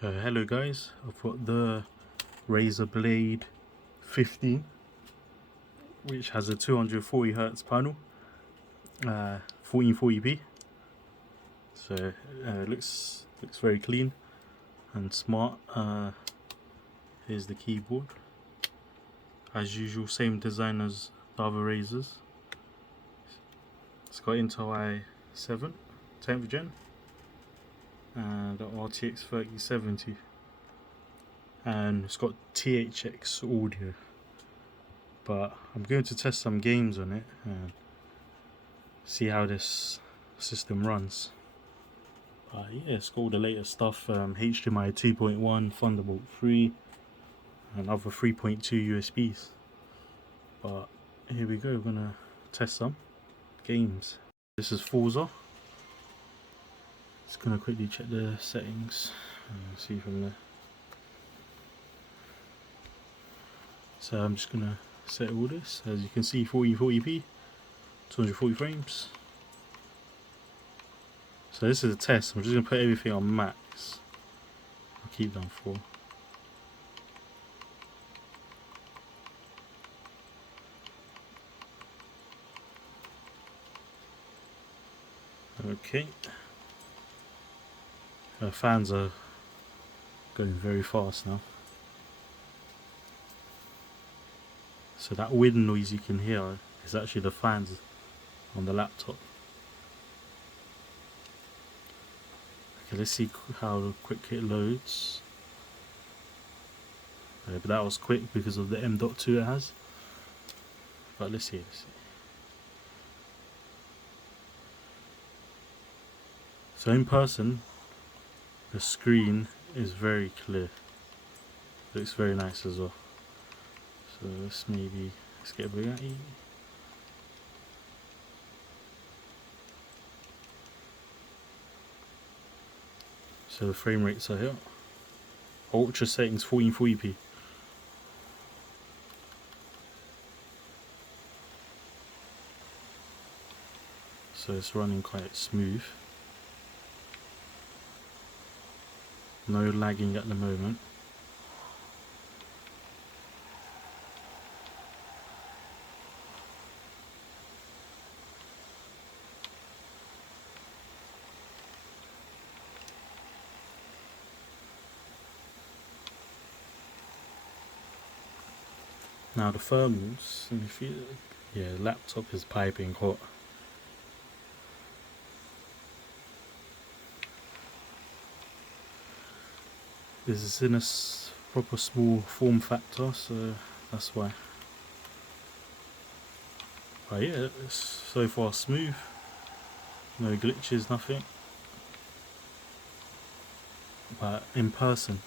Hello guys, I've got the Razer Blade 15, which has a 240Hz panel, 1440p. So looks very clean and smart. Here's the keyboard, as usual, same design as the other Razers. It's got Intel i7 10th gen and the RTX 3070, and it's got THX audio. But I'm going to test some games on it and see how this system runs. Yeah, it's got all the latest stuff, HDMI 2.1, Thunderbolt 3 and other 3.2 USBs. But here we go, we're gonna test some games. This is Forza. Just gonna quickly check the settings and see from there. So I'm just gonna set all this. As you can see, 1440p, 240 frames. So this is a test. I'm just gonna put everything on max. I'll keep them full. Okay. Fans are going very fast now. So that wind noise you can hear is actually the fans on the laptop. Okay, let's see how quick it loads. But that was quick because of the M.2 it has. But let's see. So in person, the screen is very clear. Looks very nice as well. So let's get a bigger. So the frame rates are here. Ultra settings 1440p. So it's running quite smooth. No lagging at the moment. Now the thermals, let me feel it. Yeah, the laptop is piping hot. This is in a proper small form factor, so that's why. But yeah, it's so far smooth. No glitches, nothing. But in person,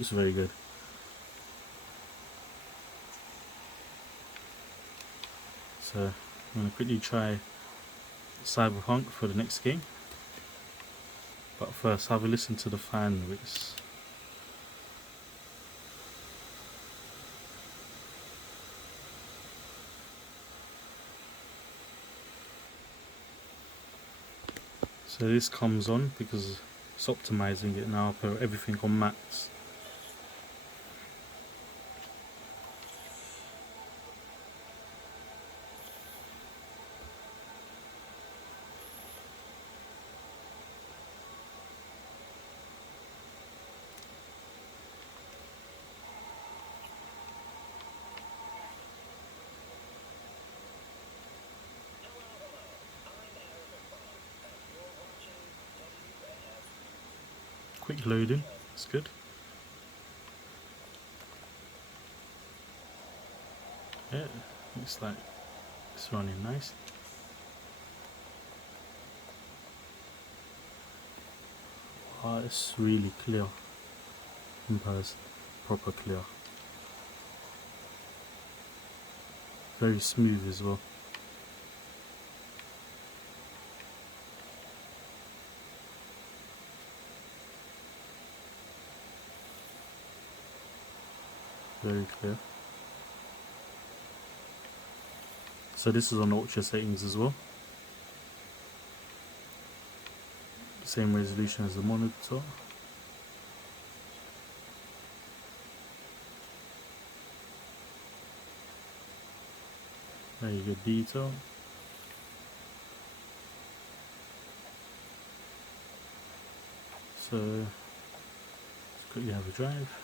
it's very good. So I'm going to quickly try Cyberpunk for the next game. But first, have a listen to the fan noise. So this comes on because it's optimizing it now. I put everything on max. Quick loading, that's good. Yeah, looks like it's running nice. Oh, it's really clear in person, proper clear. Very smooth as well. Very clear. So this is on ultra settings as well. Same resolution as the monitor. Very good detail. So let's quickly have a drive.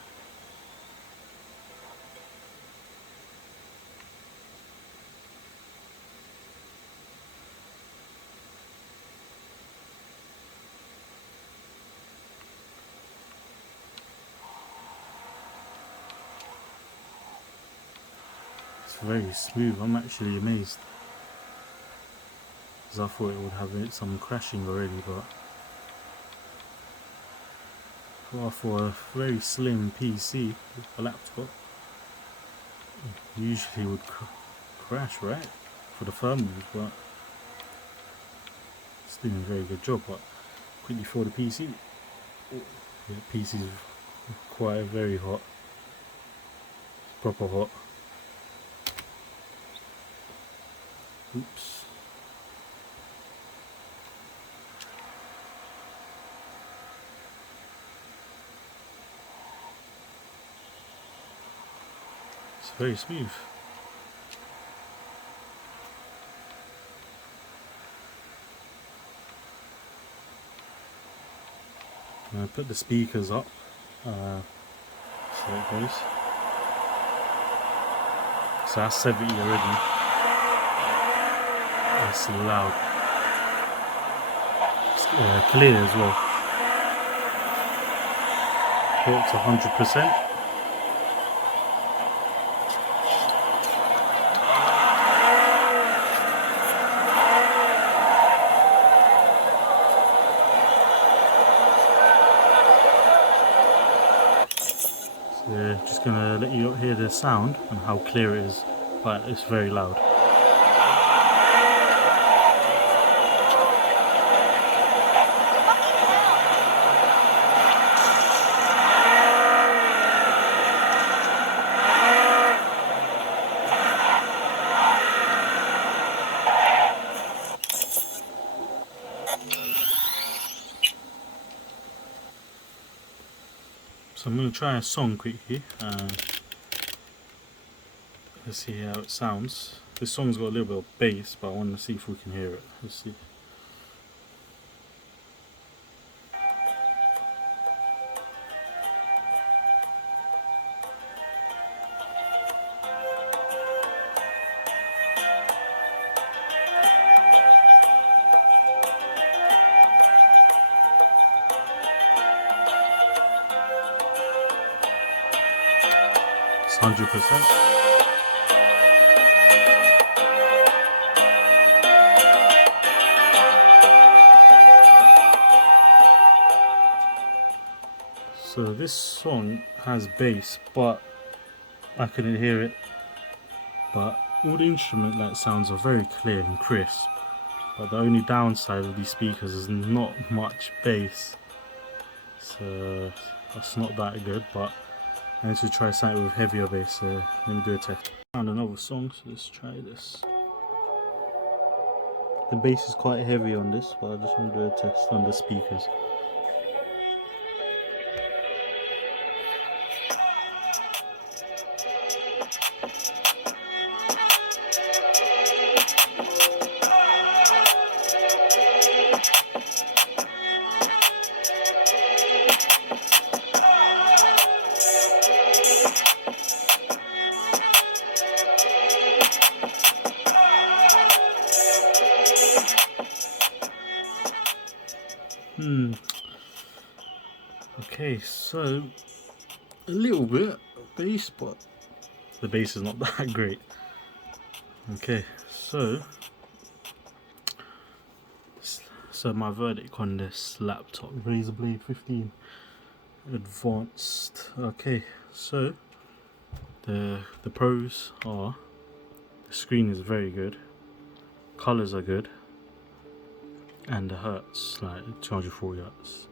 It's very smooth. I'm actually amazed, because I thought it would have some crashing already, but well, for a very slim PC, a laptop, usually would crash, right? For the thermals, but it's doing a very good job. But quickly for the PC, yeah, PC is quite very hot, proper hot. Oops. It's very smooth. I'm going to put the speakers up, so it goes. So that's 70 already. That's loud. It's clear as well. Put to 100%. So just gonna let you hear the sound and how clear it is, but it's very loud. So I'm going to try a song quickly. Let's see how it sounds. This song's got a little bit of bass, but I want to see if we can hear it. Let's see. It's 100%. So this song has bass, but I couldn't hear it. But all the instrument sounds are very clear and crisp. But the only downside of these speakers is not much bass. So that's not that good, but I need to try something with heavier bass, so let me do a test. Found another song, so let's try this. The bass is quite heavy on this, but I just want to do a test on the speakers. Okay, so a little bit of bass, but the bass is not that great. Okay, so my verdict on this laptop, Razer Blade 15 Advanced. Okay, so the pros are the screen is very good, colors are good, and the hertz, like 240 hertz,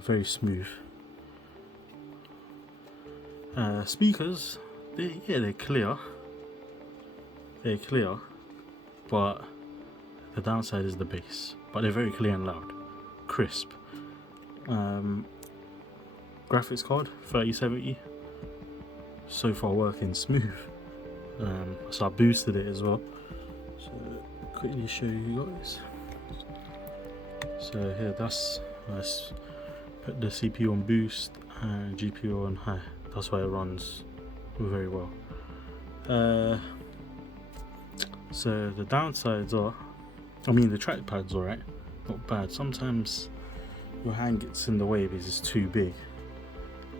very smooth. Speakers, they're clear, but the downside is the bass, but they're very clear and loud, crisp. Graphics card 3070, so far working smooth. so I boosted it as well. So quickly show you guys. So here, that's nice. Put the CPU on boost and GPU on high. That's why it runs very well. So the downsides are, I mean, the trackpad's alright, not bad. Sometimes your hand gets in the way because it's too big,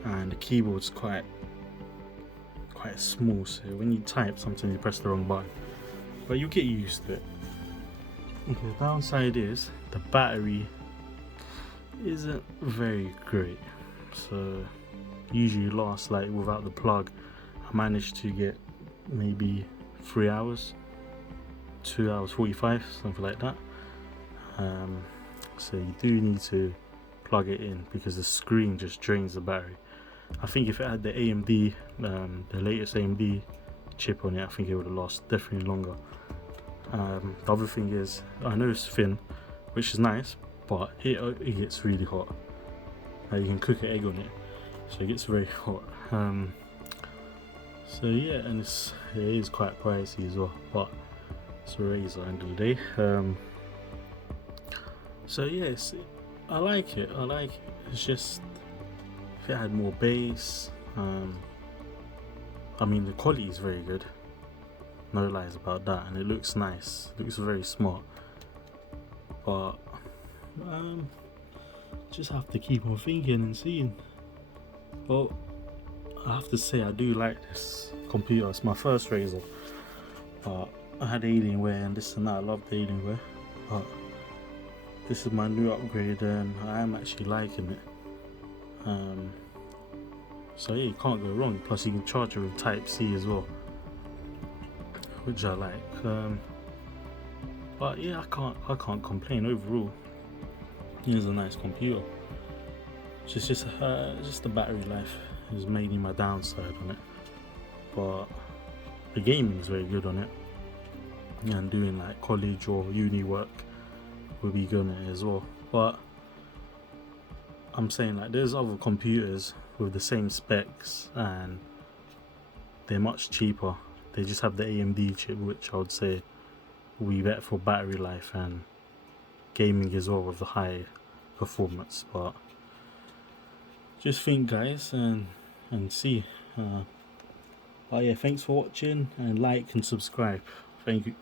and the keyboard's quite small. So when you type, sometimes you press the wrong button, but you get used to it. Okay, the downside is the battery isn't very great. So usually lasts, like without the plug, I managed to get maybe 3 hours, 2 hours 45, something like that. So you do need to plug it in because the screen just drains the battery. I think if it had the AMD, the latest AMD chip on it, I think it would have lasted definitely longer. The other thing is, I know it's thin, which is nice, but it gets really hot. You can cook an egg on it, so it gets very hot. So yeah, and it is quite pricey as well, but it's a Razer at the end of the day. So yes, I like it. It's just, if it had more bass, I mean, the quality is very good, no lies about that, and it looks nice, it looks very smart, but just have to keep on thinking and seeing. Well, I have to say I do like this computer. It's my first Razer, but I had Alienware and this and that. I love the Alienware, but this is my new upgrade and I am actually liking it. So yeah, you can't go wrong. Plus you can charge it with Type-C as well, which I like. But yeah, I can't complain overall. It is a nice computer. It's just the battery life is mainly my downside on it, but the gaming is very good on it, and doing like college or uni work will be good on it as well. But I'm saying, like, there's other computers with the same specs and they're much cheaper. They just have the AMD chip, which I would say will be better for battery life and gaming as well with the high performance. But just think, guys, and see. Oh yeah, thanks for watching, and like and subscribe. Thank you.